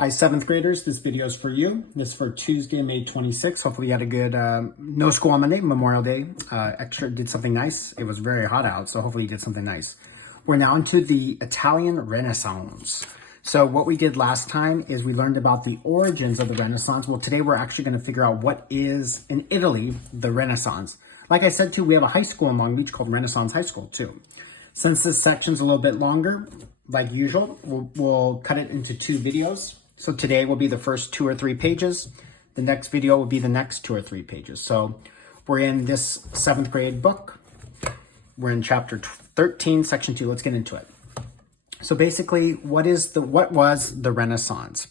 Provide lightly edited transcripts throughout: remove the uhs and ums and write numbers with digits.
Hi, seventh graders. This video is for you. This is for Tuesday, May 26th. Hopefully you had a good, no school on Monday, Memorial Day. Extra did something nice. It was very hot out, so hopefully you did something nice. We're now into the Italian Renaissance. So what we did last time is we learned about the origins of the Renaissance. Well, today we're actually going to figure out what is, in Italy, the Renaissance. Like I said, too, we have a high school in Long Beach called Renaissance High School, too. Since this section's a little bit longer, like usual, we'll cut it into two videos. So today will be the first 2 or 3 pages. The next video will be the next 2 or 3 pages. So we're in this 7th grade book. We're in chapter 13, section 2. Let's get into it. So basically, what was the Renaissance?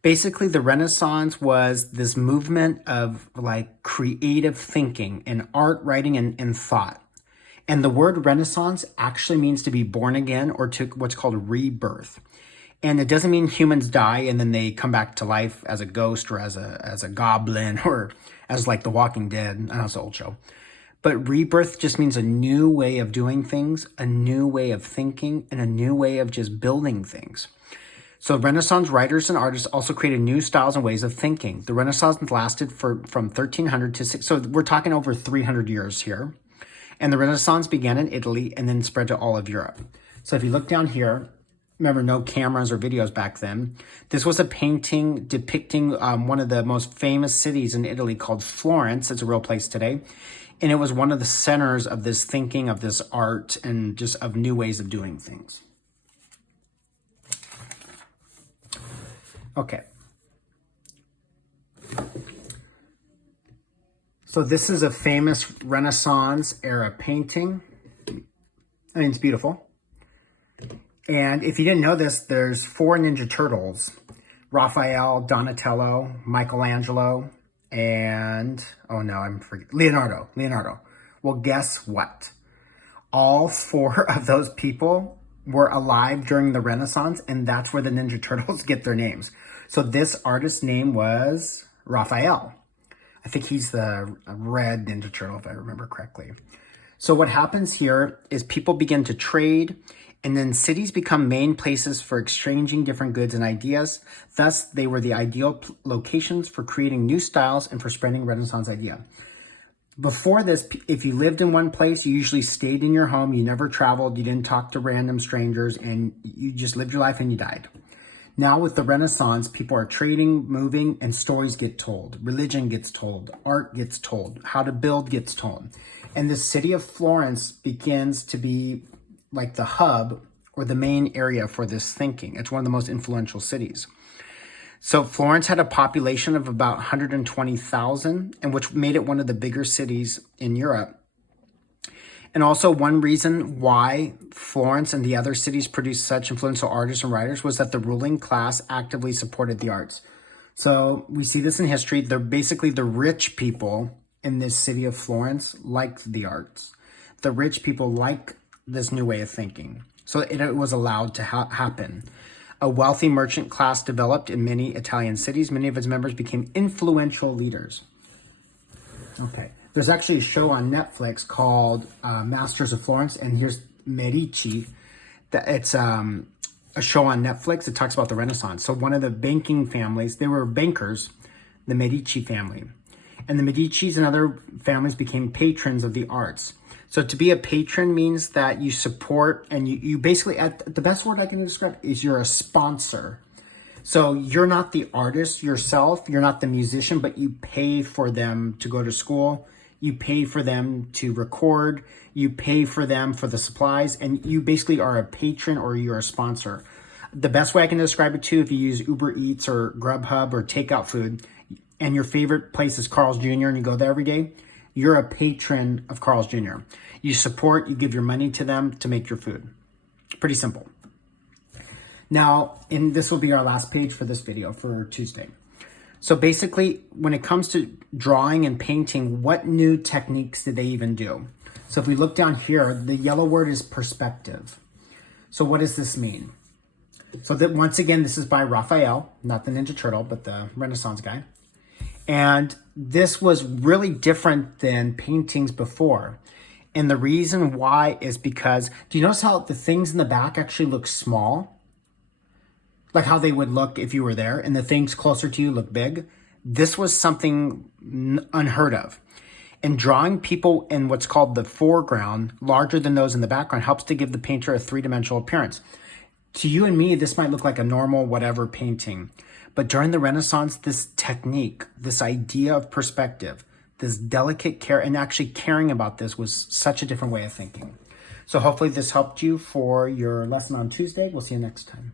Basically, the Renaissance was this movement of like creative thinking in art, writing, and thought. And the word Renaissance actually means to be born again or to what's called rebirth. And it doesn't mean humans die and then they come back to life as a ghost or as a goblin or as like The Walking Dead. I know it's an old show. But rebirth just means a new way of doing things, a new way of thinking, and a new way of just building things. So Renaissance writers and artists also created new styles and ways of thinking. The Renaissance lasted from 1300 to 6. So we're talking over 300 years here. And the Renaissance began in Italy and then spread to all of Europe. So if you look down here, remember, no cameras or videos back then. This was a painting depicting one of the most famous cities in Italy called Florence. It's a real place today. And it was one of the centers of this thinking, of this art, and just of new ways of doing things. Okay. So this is a famous Renaissance era painting. I mean, it's beautiful. And if you didn't know this, there's 4 Ninja Turtles: Raphael, Donatello, Michelangelo, and, oh no, I'm forgetting, Leonardo. Well, guess what? All 4 of those people were alive during the Renaissance, and that's where the Ninja Turtles get their names. So this artist's name was Raphael. I think he's the red Ninja Turtle, if I remember correctly. So what happens here is people begin to trade, and then cities become main places for exchanging different goods and ideas. Thus, they were the ideal locations for creating new styles and for spreading Renaissance idea. Before this, if you lived in one place, you usually stayed in your home, you never traveled, you didn't talk to random strangers, and you just lived your life and you died. Now with the Renaissance, people are trading, moving, and stories get told. Religion gets told, art gets told, how to build gets told. And the city of Florence begins to be like the hub or the main area for this thinking. It's one of the most influential cities. So Florence had a population of about 120,000, and which made it one of the bigger cities in Europe. And also one reason why Florence and the other cities produced such influential artists and writers was that the ruling class actively supported the arts. So we see this in history. They're basically the rich people in this city of Florence liked the arts. The rich people like this new way of thinking. So it was allowed to happen. A wealthy merchant class developed in many Italian cities. Many of its members became influential leaders. Okay. There's actually a show on Netflix called Masters of Florence, and here's Medici. It's a show on Netflix that talks about the Renaissance. So one of the banking families, they were bankers, the Medici family. And the Medicis and other families became patrons of the arts. So to be a patron means that you support and you basically, the best word I can describe is you're a sponsor. So you're not the artist yourself, you're not the musician, but you pay for them to go to school, you pay for them to record, you pay for them for the supplies, and you basically are a patron or you're a sponsor. The best way I can describe it too, if you use Uber Eats or Grubhub or takeout food, and your favorite place is Carl's Jr. and you go there every day, you're a patron of Carl's Jr. You support, you give your money to them to make your food. Pretty simple. Now, and this will be our last page for this video for Tuesday. So basically, when it comes to drawing and painting, what new techniques did they even do? So if we look down here, the yellow word is perspective. So what does this mean? So that once again, this is by Raphael, not the Ninja Turtle, but the Renaissance guy. And this was really different than paintings before. And the reason why is because, do you notice how the things in the back actually look small? like how they would look if you were there, and the things closer to you look big. This was something unheard of. And drawing people in what's called the foreground, larger than those in the background, helps to give the painter a three-dimensional appearance. To you and me, this might look like a normal whatever painting. But during the Renaissance, this technique, this idea of perspective, this delicate care, and actually caring about this was such a different way of thinking. So hopefully this helped you for your lesson on Tuesday. We'll see you next time.